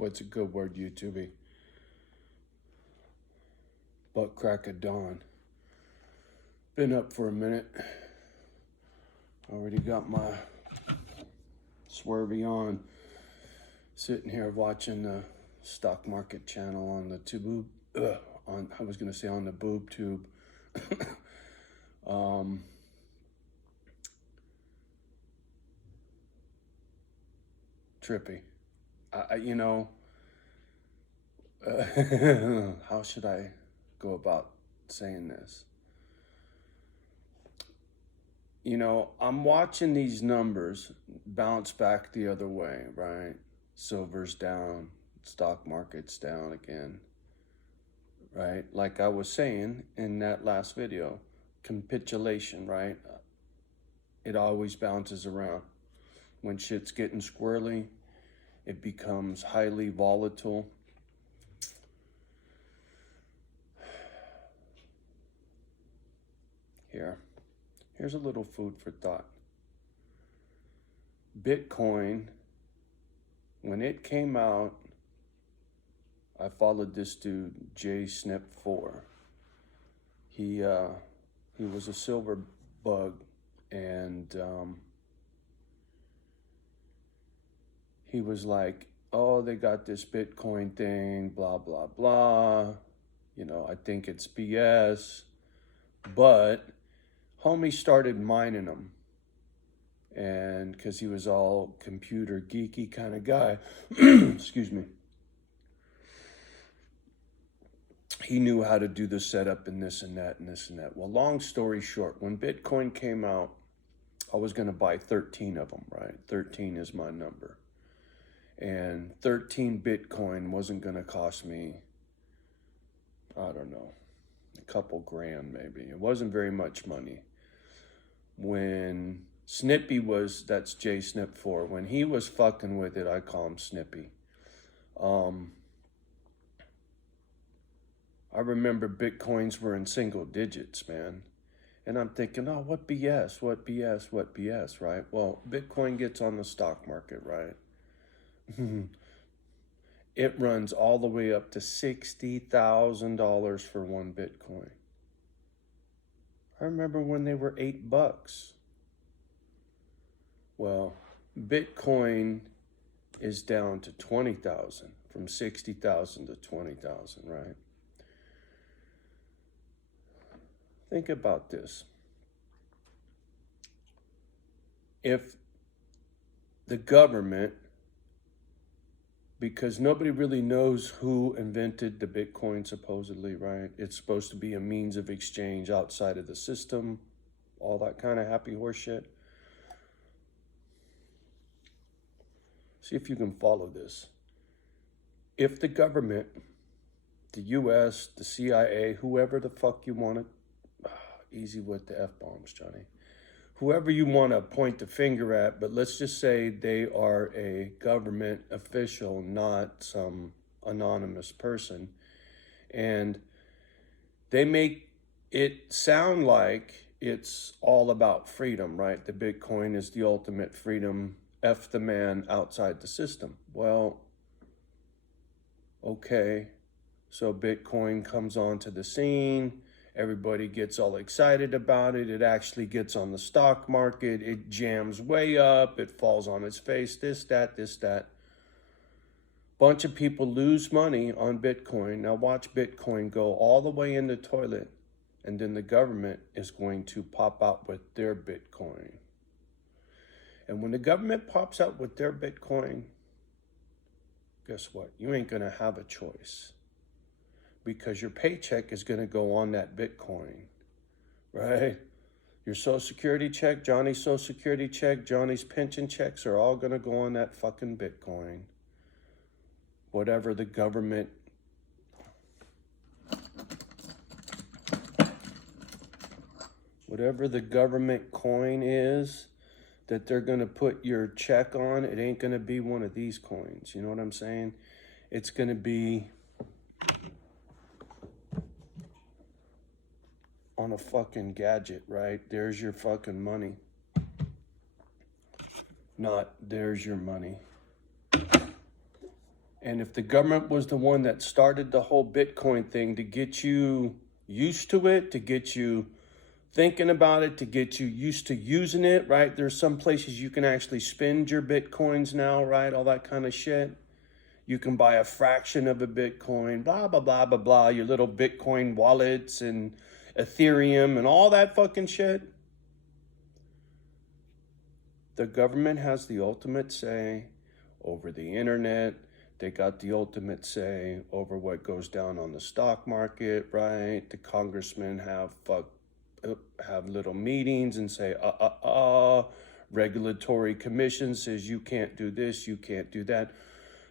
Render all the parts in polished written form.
What's a good word, YouTube? Butt crack of dawn. Been up for a minute. Already got my swervy on. Sitting here watching the stock market channel on the tube. I was gonna say on the boob tube. Trippy. How should I go about saying this? I'm watching these numbers bounce back the other way, right? Silver's down, stock market's down again, right? Like I was saying in that last video, capitulation, right? It always bounces around. When shit's getting squirrely, it becomes highly volatile. Here's a little food for thought. Bitcoin, when it came out, I followed this dude, JSnip4. He was a silver bug, and he was like, oh, they got this Bitcoin thing, blah, blah, blah. I think it's BS. But homie started mining them. And because he was all computer geeky kind of guy, excuse me, he knew how to do the setup and this and that and this and that. Well, long story short, when Bitcoin came out, I was going to buy 13 of them, right? 13 is my number. And 13 Bitcoin wasn't going to cost me, I don't know, a couple grand maybe. It wasn't very much money. When Snippy was, that's JSnip4, when he was fucking with it, I call him Snippy. I remember Bitcoins were in single digits, man. And I'm thinking, oh, what BS, what BS, what BS, right? Well, Bitcoin gets on the stock market, right? It runs all the way up to $60,000 for one Bitcoin. I remember when they were $8. Well, Bitcoin is down to 20,000, from 60,000 to 20,000, right? Think about this. If the government, because nobody really knows who invented the Bitcoin supposedly, right? It's supposed to be a means of exchange outside of the system, all that kind of happy horse shit. See if you can follow this. If the government, the US, the CIA, whoever the fuck you want to, easy with the F-bombs, Johnny. Whoever you want to point the finger at, but let's just say they are a government official, not some anonymous person. And they make it sound like it's all about freedom, right? The Bitcoin is the ultimate freedom. F the man outside the system. Well, okay. So Bitcoin comes onto the scene. Everybody gets all excited about it. It actually gets on the stock market. It jams way up. It falls on its face. This, that, this, that. Bunch of people lose money on Bitcoin. Now watch Bitcoin go all the way in the toilet. And then the government is going to pop out with their Bitcoin. And when the government pops out with their Bitcoin, guess what? You ain't going to have a choice. Because your paycheck is going to go on that Bitcoin, right? Your Social Security check, Johnny's Social Security check, Johnny's pension checks are all going to go on that fucking Bitcoin. Whatever the government coin is that they're going to put your check on, it ain't going to be one of these coins. You know what I'm saying? It's going to be on a fucking gadget, right? There's your fucking money. Not there's your money. And if the government was the one that started the whole Bitcoin thing to get you used to it, to get you thinking about it, to get you used to using it, right? There's some places you can actually spend your Bitcoins now, right? All that kind of shit. You can buy a fraction of a Bitcoin, blah, blah, blah, blah, blah, your little Bitcoin wallets and Ethereum and all that fucking shit. The government has the ultimate say over the internet. They got the ultimate say over what goes down on the stock market, right? The congressmen have little meetings and say, regulatory commission says you can't do this, you can't do that.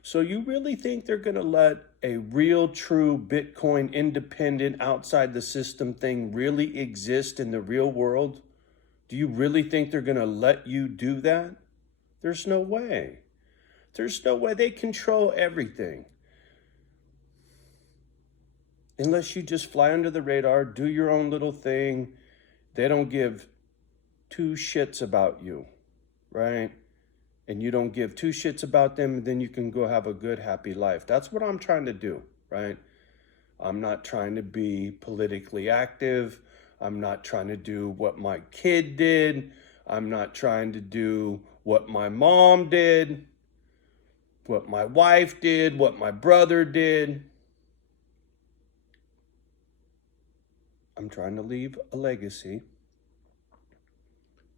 So you really think they're going to let a real, true Bitcoin independent outside the system thing really exist in the real world? Do you really think they're going to let you do that? There's no way. There's no way. They control everything. Unless you just fly under the radar, do your own little thing, they don't give two shits about you, right? And you don't give two shits about them, then you can go have a good, happy life. That's what I'm trying to do, right? I'm not trying to be politically active. I'm not trying to do what my kid did. I'm not trying to do what my mom did, what my wife did, what my brother did. I'm trying to leave a legacy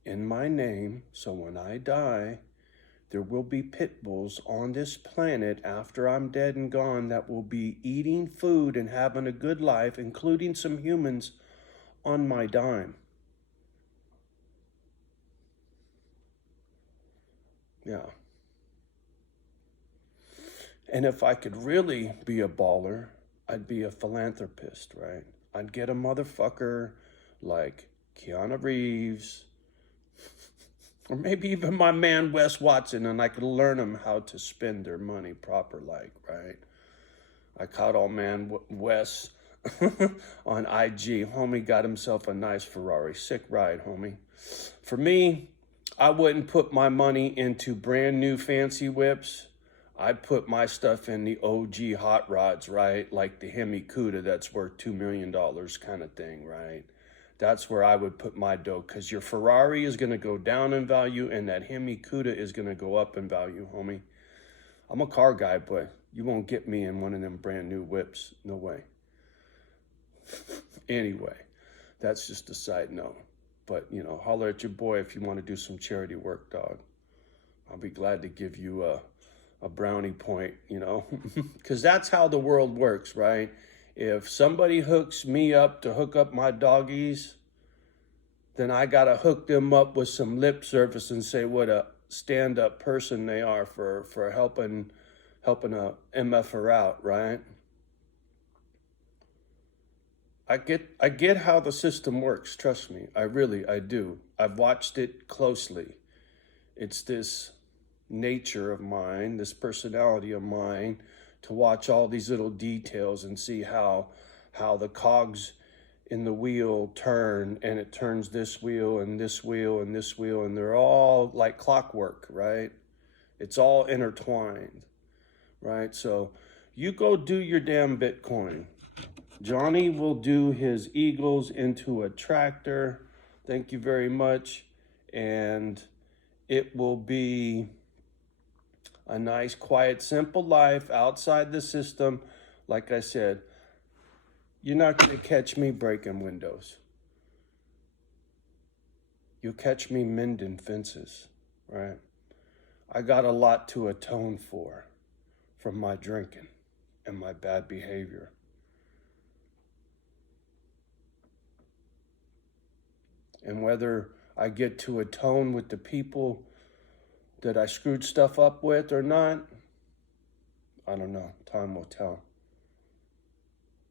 in my name, so when I die, there will be pit bulls on this planet after I'm dead and gone that will be eating food and having a good life, including some humans, on my dime. Yeah. And if I could really be a baller, I'd be a philanthropist, right? I'd get a motherfucker like Keanu Reeves, or maybe even my man Wes Watson, and I could learn them how to spend their money proper, like, right? I caught old man Wes on IG. Homie got himself a nice Ferrari. Sick ride, homie. For me, I wouldn't put my money into brand new fancy whips. I'd put my stuff in the OG hot rods, right? Like the Hemi Cuda that's worth $2 million kind of thing, right? That's where I would put my dough, because your Ferrari is going to go down in value and that Hemi Cuda is going to go up in value, homie. I'm a car guy, but you won't get me in one of them brand new whips. No way. Anyway, that's just a side note. But, you know, holler at your boy if you want to do some charity work, dog. I'll be glad to give you a brownie point, you know, because that's how the world works, right? If somebody hooks me up to hook up my doggies, then I got to hook them up with some lip service and say what a stand-up person they are for helping a MFer out, right? I get how the system works, trust me. I do. I've watched it closely. It's this nature of mine, this personality of mine, to watch all these little details and see how the cogs in the wheel turn, and it turns this wheel and this wheel and this wheel, and they're all like clockwork, right? It's all intertwined, right? So you go do your damn Bitcoin. Johnny will do his Eagles into a tractor. Thank you very much. And it will be a nice, quiet, simple life outside the system. Like I said, you're not going to catch me breaking windows. You'll catch me mending fences, right? I got a lot to atone for from my drinking and my bad behavior. And whether I get to atone with the people that I screwed stuff up with or not, I don't know. Time will tell.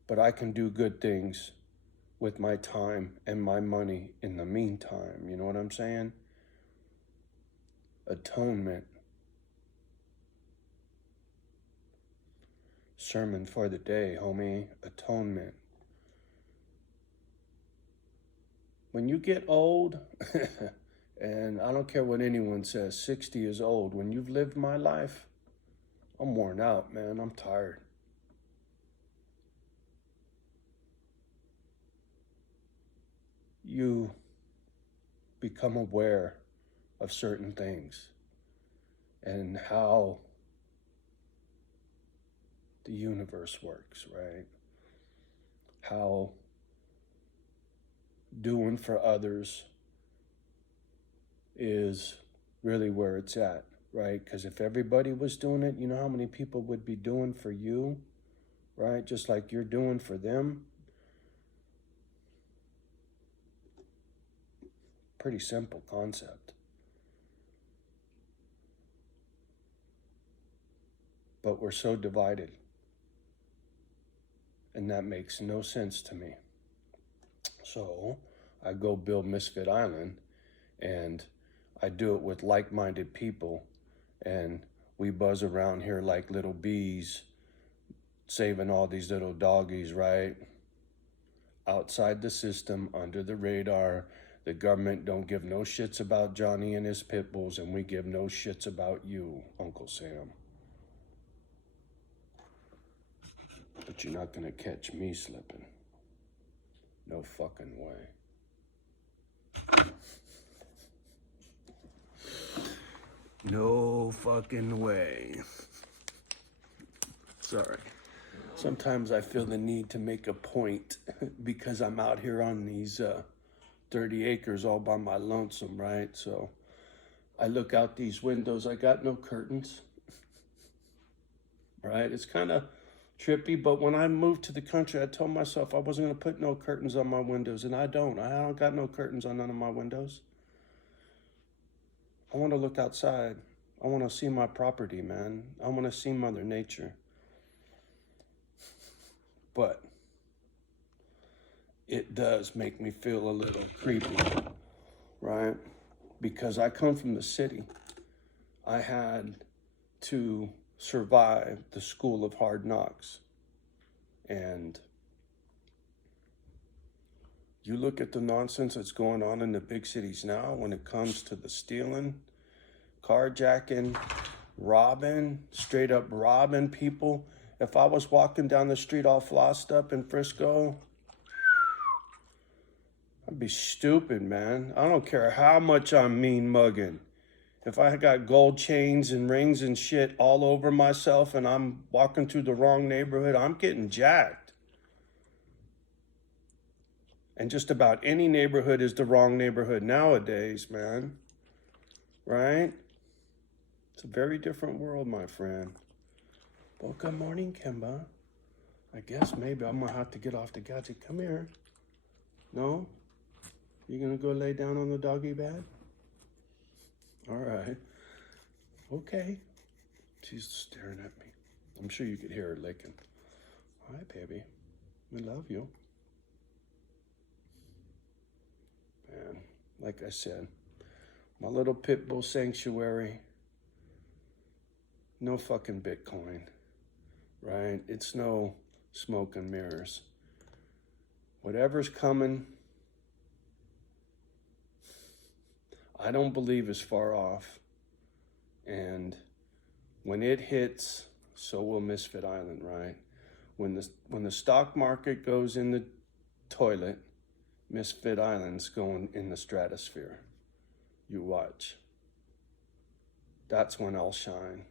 But I can do good things with my time and my money in the meantime. You know what I'm saying? Atonement. Sermon for the day, homie. Atonement. When you get old, and I don't care what anyone says, 60 is old. When you've lived my life, I'm worn out, man. I'm tired. You become aware of certain things and how the universe works, right? How doing for others is really where it's at, right? Because if everybody was doing it, you know how many people would be doing for you, right? Just like you're doing for them. Pretty simple concept. But we're so divided. And that makes no sense to me. So I go build Misfit Island, and I do it with like-minded people, and we buzz around here like little bees, saving all these little doggies, right? Outside the system, under the radar. The government don't give no shits about Johnny and his pit bulls, and we give no shits about you, Uncle Sam. But you're not gonna catch me slipping. No fucking way. No fucking way. Sorry. Sometimes I feel the need to make a point because I'm out here on these 30 acres all by my lonesome, right? So I look out these windows. I got no curtains, right? It's kind of trippy, but when I moved to the country, I told myself I wasn't going to put no curtains on my windows, and I don't. I don't got no curtains on none of my windows. I want to look outside. I want to see my property, man. I want to see Mother Nature. But it does make me feel a little creepy, right? Because I come from the city. I had to survive the school of hard knocks. And you look at the nonsense that's going on in the big cities now when it comes to the stealing, carjacking, robbing, straight up robbing people. If I was walking down the street all flossed up in Frisco, I'd be stupid, man. I don't care how much I'm mean mugging. If I got gold chains and rings and shit all over myself and I'm walking through the wrong neighborhood, I'm getting jacked. And just about any neighborhood is the wrong neighborhood nowadays, man. Right? It's a very different world, my friend. Well, good morning, Kimba. I guess maybe I'm gonna have to get off the gadget. Come here. No? You gonna go lay down on the doggy bed? All right. Okay. She's staring at me. I'm sure you could hear her licking. Hi, baby. We love you. Man, like I said, my little pit bull sanctuary, no fucking Bitcoin, right? It's no smoke and mirrors. Whatever's coming, I don't believe is far off. And when it hits, so will Misfit Island, right? When the stock market goes in the toilet, Misfit Island's going in the stratosphere. You watch. That's when I'll shine.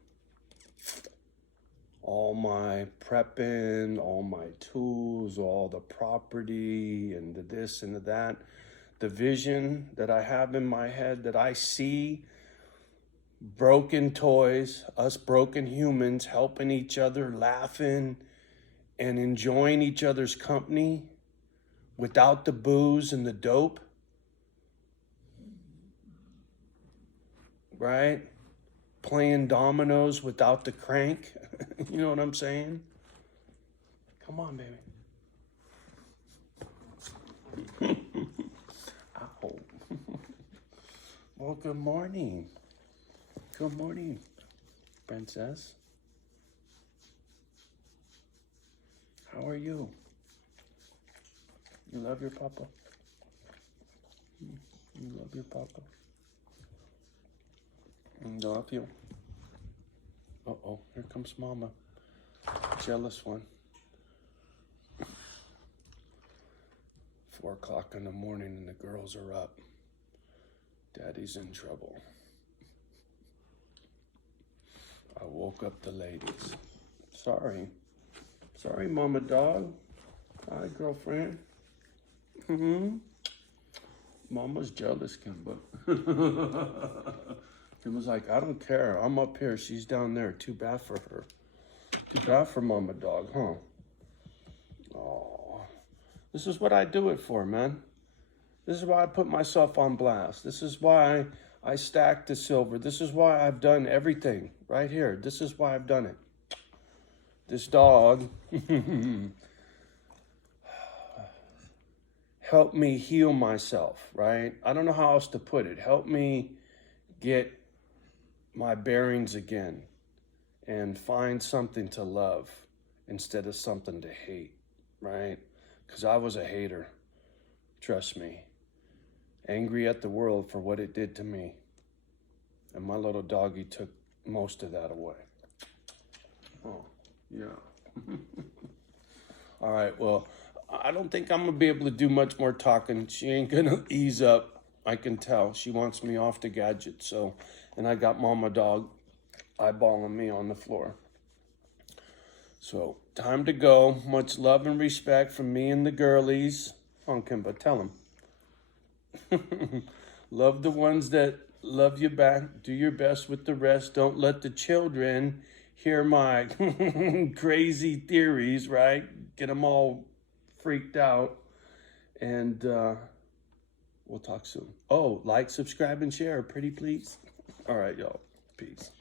All my prepping, all my tools, all the property, and the this and the that, the vision that I have in my head, that I see broken toys, us broken humans helping each other, laughing and enjoying each other's company without the booze and the dope, right? Playing dominoes without the crank. You know what I'm saying? Come on, baby. Ow. Well, good morning. Good morning, princess. How are you? You love your papa? You love your papa? I love you. Uh-oh, here comes Mama. Jealous one. 4 o'clock in the morning and the girls are up. Daddy's in trouble. I woke up the ladies. Sorry. Sorry, Mama Dog. Hi, girlfriend. Mama's jealous, Kimba. Kimba's like, I don't care. I'm up here. She's down there. Too bad for her. Too bad for Mama Dog, huh? Oh, this is what I do it for, man. This is why I put myself on blast. This is why I stack the silver. This is why I've done everything right here. This is why I've done it. This dog helped me heal myself, right? I don't know how else to put it. Help me get my bearings again and find something to love instead of something to hate, right? Because I was a hater, trust me. Angry at the world for what it did to me. And my little doggy took most of that away. Oh, yeah. All right, well, I don't think I'm gonna be able to do much more talking. She ain't gonna ease up. I can tell. She wants me off the gadget, so, and I got Mama Dog eyeballing me on the floor. So, time to go. Much love and respect from me and the girlies. On Kimba, tell them. Love the ones that love you back. Do your best with the rest. Don't let the children hear my crazy theories, right? Get them all freaked out. And we'll talk soon. Oh, like, subscribe, and share. Pretty please. All right, y'all. Peace.